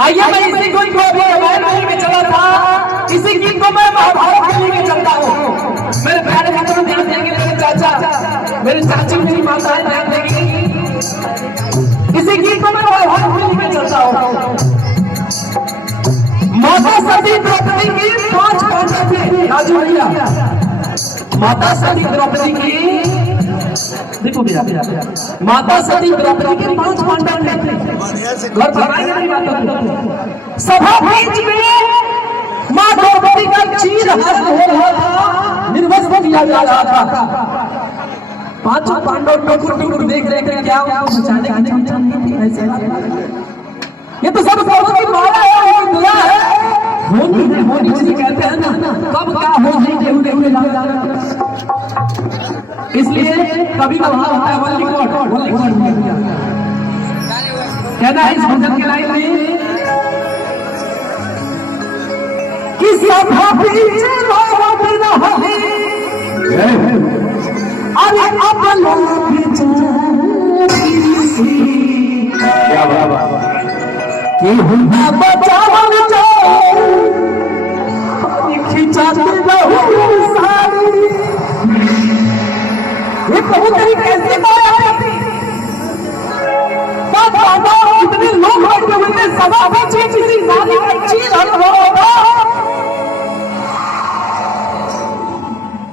आइए मैं इसी गीत को अभी रामायण में लेके चला था, इसी गीत को मैं महाभारत में लेके चलता हूँ। मेरे प्यारे मित्रों ध्यान देंगे, मेरे चाचा मेरी चाची मेरी माताएं ध्यान देंगी। इसी गीत को मैं महाभारत में लेके चलता हूँ। माता सती द्रौपदी की 5 पांडव थे। राजू भैया, माता सती द्रौपदी की, देखो भैया, माता सती द्रौपदी के 5 पांडव थे। घर बनाएंगे नहीं बात। सभा बीच में माँ द्रौपदी का चीर हरण हो रहा था, निर्वस्त्र किया जा रहा था। 5 पांडव टुकुर टुकुर देख रहे थे, क्या बचाने की क्षमता नहीं थी। ऐसे ये तो सब प्रभु की माया है, वो दुआ है। होनी है, होनी जिसे कहते हैं ना, कब क्या हो नहीं इसलिए कभी कभार होता है वल्ली कोट कहना है इस भजन के लाइन में कि सभा बीच रोवत रहे, अरे अब लोग क्या बाबा कि हम बचावन जाओ खिंचाते रहो सारी। ये प्रभु तेरी कैसी माया है? बाबा इतने लोग बैठे हुए थे, सभा बीच किसी नारी का चीर हरण हो रहा।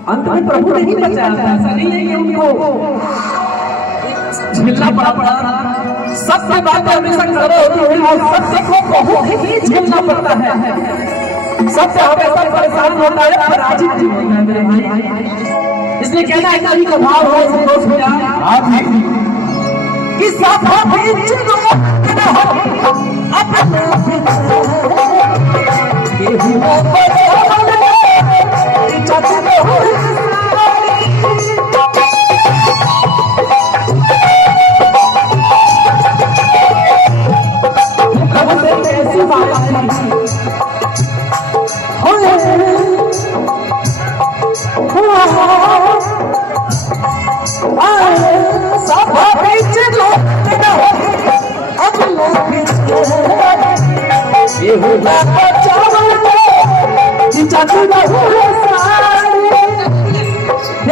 अंत में प्रभु ने ही बचाया था, ऐसा नहीं है कि उनको झेलना पड़ा। सत्य बातें हमेशा करो और सत्य को बहुत ही झेलना पड़ता है। सत्य हमेशा परेशान होता है, पराजित नहीं होता है मेरे भाई। इसलिए कहना है कभी का भाव हो संतोष हो जाए कि सभा बीच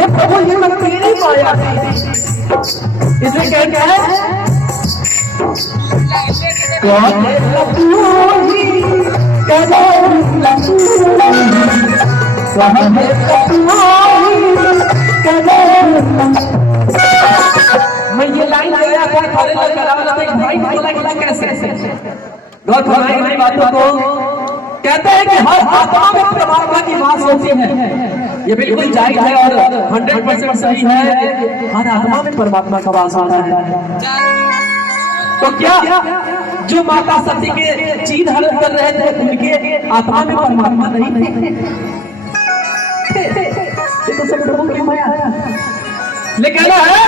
प्रभु ये मैं तेरी माया है। इसलिए कहते हैं मैं ये लाइन आया था भाई कैसे गौर फरमाइए मेरी बातों को। कहते हैं कि हर आत्मा में परमात्मा की वास होती है, ये बिल्कुल जायज है और 100% सही है। हर आत्मा में परमात्मा का वास होता है। तो क्या जो माता सती के चीर हरण कर रहे थे उनके आत्मा में परमात्मा नहीं थे? तो सब प्रभु की माया है। लेकिन है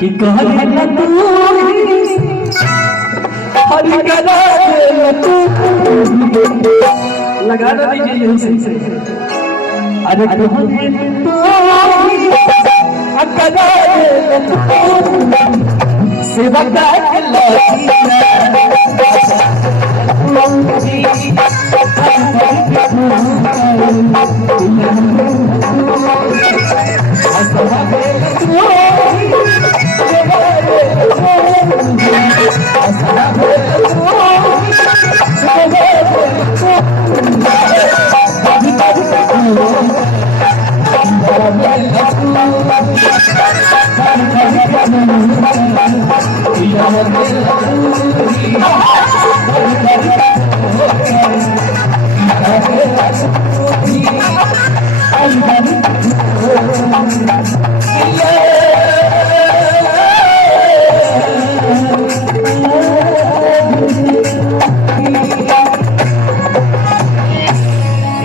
कि लगा दीजिए यहीं से। अरे सेवा I'm